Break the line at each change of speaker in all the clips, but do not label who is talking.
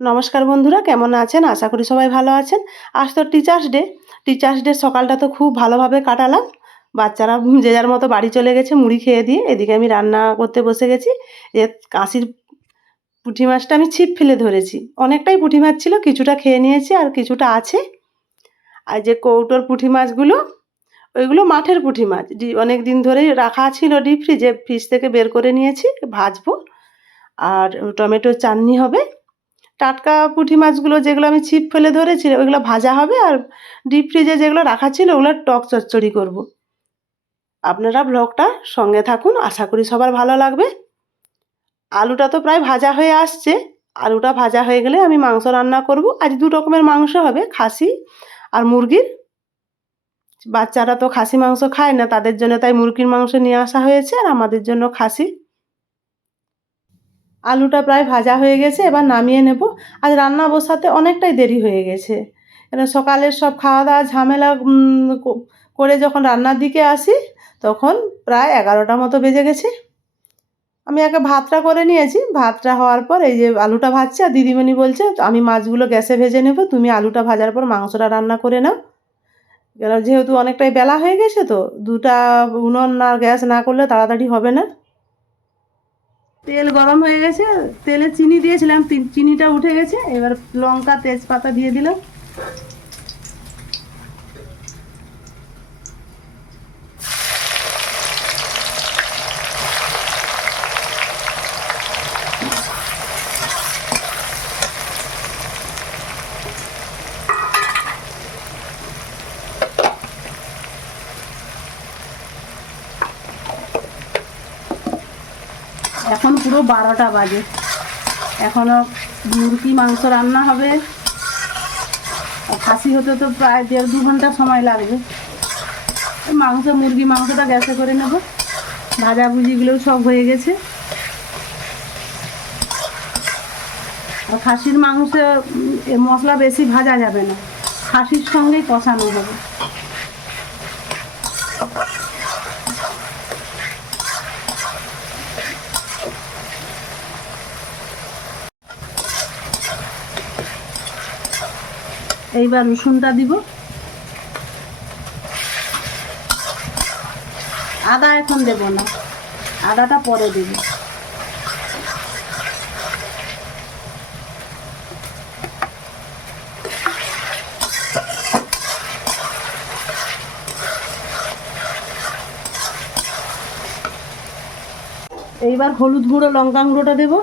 নমস্কার বন্ধুরা, কেমন আছেন? আশা করি সবাই ভালো আছেন। আজ তো টিচার্স ডে টিচার্স ডে সকালটা তো খুব ভালোভাবে কাটালাম। বাচ্চারা যে যার মতো বাড়ি চলে গেছে, মুড়ি খেয়ে দিয়ে এদিকে আমি রান্না করতে বসে গেছি। এ কাশির পুঁটি মাছটা আমি ছিপ ফেলে ধরেছি। অনেকটাই পুঁটি মাছ ছিল, কিছুটা খেয়ে নিয়েছি আর কিছুটা আছে। আর যে কৌটোর পুঁটি মাছগুলো, ওইগুলো মাঠের পুঁটি মাছ। অনেক দিন ধরেই রাখা ছিল ডিপ ফ্রিজে, ফ্রিজ থেকে বের করে নিয়েছি, ভাজবো। আর টমেটোর চাটনি হবে। টাটকা পুঁটি মাছগুলো যেগুলো আমি ছিপ ফেলে ধরেছি, ওইগুলো ভাজা হবে আর ডিপ ফ্রিজে যেগুলো রাখা ছিল, ওগুলো টক চচ্চড়ি করব। আপনারা ব্লগটা সঙ্গে থাকুন, আশা করি সবার ভালো লাগবে। আলুটা তো প্রায় ভাজা হয়ে আসছে। আলুটা ভাজা হয়ে গেলে আমি মাংস রান্না করব। আজ দু রকমের মাংস হবে, খাসি আর মুরগির। বাচ্চারা তো খাসি মাংস খায় না, তাদের জন্য তাই মুরগির মাংস নিয়ে আসা হয়েছে আর আমাদের জন্য খাসি। আলুটা প্রায় ভাজা হয়ে গেছে, এবার নামিয়ে নেব। আজ রান্না বসাতে অনেকটাই দেরি হয়ে গেছে। কেন সকালের সব খাওয়া দাওয়া ঝামেলা করে যখন রান্নার দিকে আসি, তখন প্রায় এগারোটা মতো বেজে গেছে। আমি আগে ভাতটা করে নিয়েছি। ভাতটা হওয়ার পর এই যে আলুটা ভাজছে, আর দিদিমণি বলছে, আমি মাছগুলো গ্যাসে ভেজে নেব, তুমি আলুটা ভাজার পর মাংসটা রান্না করে নাও। যেহেতু অনেকটাই বেলা হয়ে গেছে তো, দুটা উনুন না গ্যাস না করলে তাড়াতাড়ি হবে না। তেল গরম হয়ে গেছে, তেলে চিনি দিয়েছিলাম চিনিটা উঠে গেছে, এবার লঙ্কা, তেজপাতা দিয়ে দিলাম। এখন পুরো বারোটা বাজে। এখনও মুরগি, মাংস রান্না হবে। খাসি হতে তো প্রায় দেড় দু ঘণ্টা সময় লাগবে। মাংস, মুরগি, মাংসটা গ্যাসে করে নেব। ভাজাভুজিগুলোও সব হয়ে গেছে। আর খাসির মাংসে মশলা বেশি ভাজা যাবে না। খাসির সঙ্গেই কষানো হবে। এইবার রসুনটা দিব। আদা এখন দেব না। আদাটা পরে দেব। এইবার হলুদ গুঁড়ো, লঙ্কা গুঁড়োটা দেবো।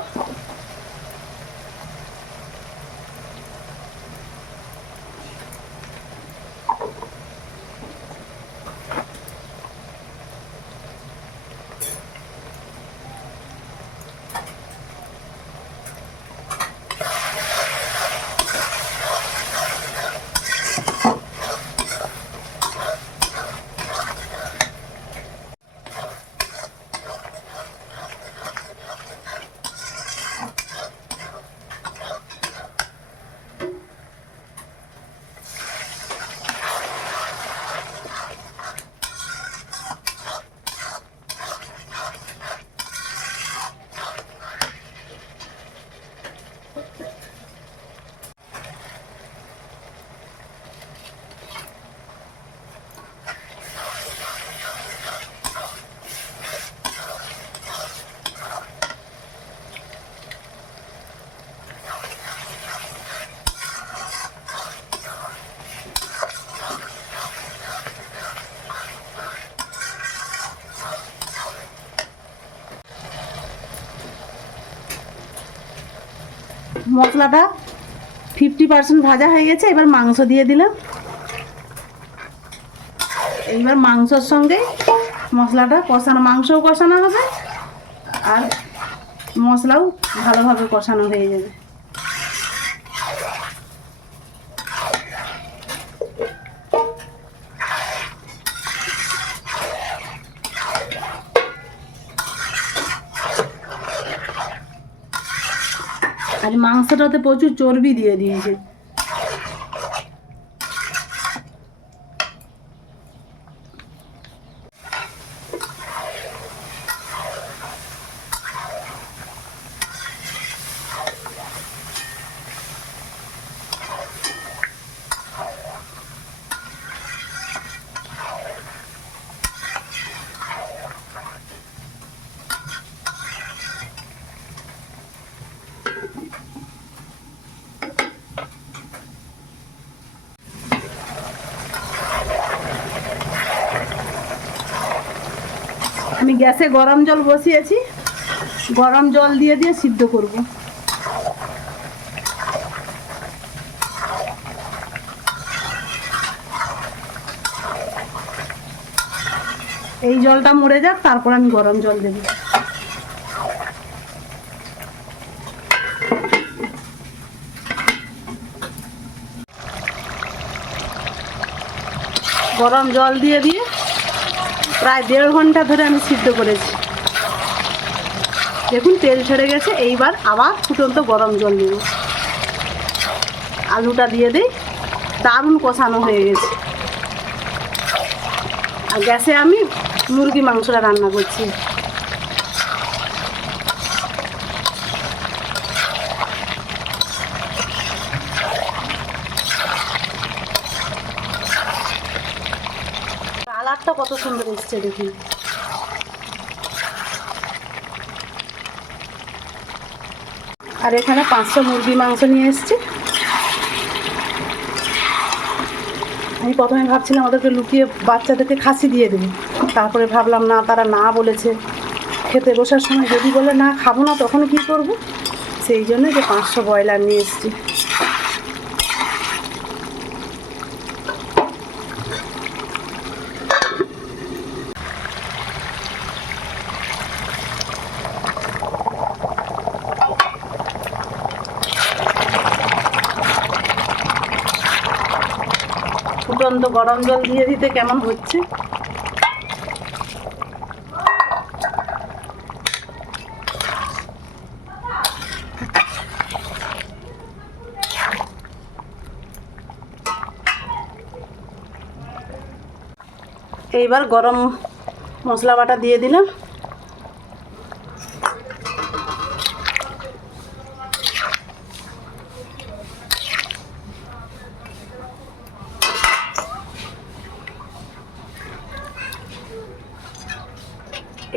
মশলাটা ফিফটি পার্সেন্ট ভাজা হয়ে গেছে, এবার মাংস দিয়ে দিলাম। এইবার মাংসর সঙ্গে মশলাটা কষানো, মাংসও কষানো হবে, আর মশলাও ভালোভাবে কষানো হয়ে যাবে। আর মাংসটাতে প্রচুর চর্বি দিয়ে দিয়েছে। আমি গ্যাসে গরম জল বসিয়েছি। গরম জল দিয়ে দিয়ে সিদ্ধ করব। এই জলটা মরে যাক, তারপর আমি গরম জল দেবো। গরম জল দিয়ে দিয়ে প্রায় দেড় ঘণ্টা ধরে আমি সিদ্ধ করেছি। দেখুন, তেল ছেড়ে গেছে, এইবার আবার ফুটন্ত গরম জল দেব। আলুটা দিয়ে দিই, দারুণ কষানো হয়ে গেছে। আর গ্যাসে আমি মুরগি মাংসটা রান্না করছি কালারটা সুন্দর দেখুন আর এখানে পাঁচশো মুরগি মাংস নিয়ে এসেছি। আমি প্রথমে ভাবছিলাম ওদেরকে লুকিয়ে বাচ্চাদেরকে খাসি দিয়ে দেবো। তারপরে ভাবলাম, না, তারা না বলেছে খেতে বসার সময় যদি বলে না খাব না, তখন কি করব? সেই জন্য যে পাঁচশো ব্রয়লার নিয়ে এসেছি। ফুটন্ত গরম জল দিয়ে দিতে কেমন হচ্ছে? এইবার গরম মশলা বাটা দিয়ে দিলাম।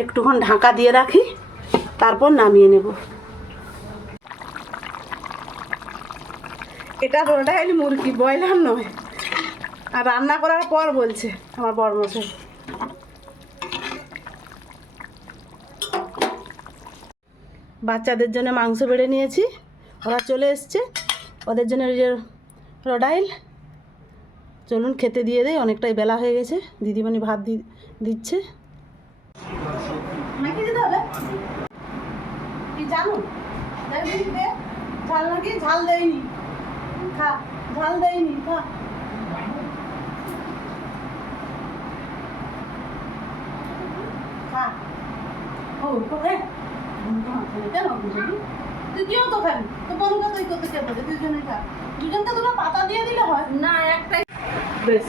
একটুক্ষণ ঢাকা দিয়ে রাখি, তারপর নামিয়ে নেব। এটা রোডাইল মুরগি, ব্রয়লার নয়। আর রান্না করার পর বলছে আমার বড় মশাই বাচ্চাদের জন্য মাংস বেড়ে নিয়েছি, ওরা চলে এসছে। ওদের জন্য যে রোডাইল, চলুন খেতে দিয়ে দেয় অনেকটাই বেলা হয়ে গেছে। দিদিমণি ভাত দিচ্ছে নাকি দিতে হবে কি জানো দে ঝাল নাকি ঝাল দেয়নি। খা ঝাল দেয়নি খা। খা। ও তো তুই তো খাবি তো বনুকে তুই করতে কে বলে? দুজনেই খা। দুজনকে দুটো পাতা দিয়ে দিলে হয়।
না একটাই।
বেশ।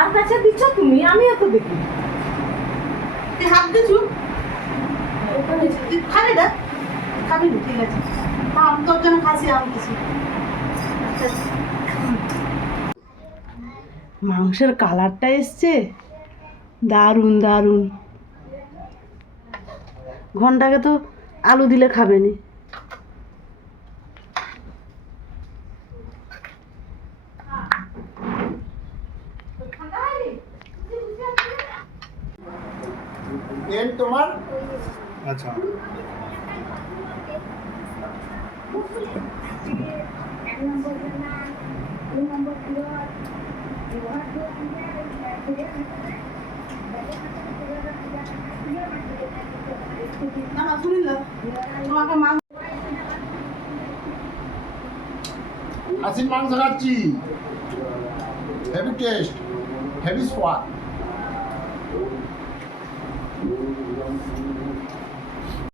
আর কাছে দিচ্ছ তুমি? আমি এত দেখি।
হাত দিছু তুই খাবি না খাবি না ঠিক আছে। মা আমি তোর জন্য খাসি আম কিছু মাংসের কালারটা এসছে। দারুণ দারুণ। ঘন্টাকে তো আলু দিলে খাবে নি
তোমার?
আচ্ছা।
না না শুনিল তোমাকে মাংস
খাসির মাংস খাচ্ছি। হেভি টেস্ট হেভি স্বাদ।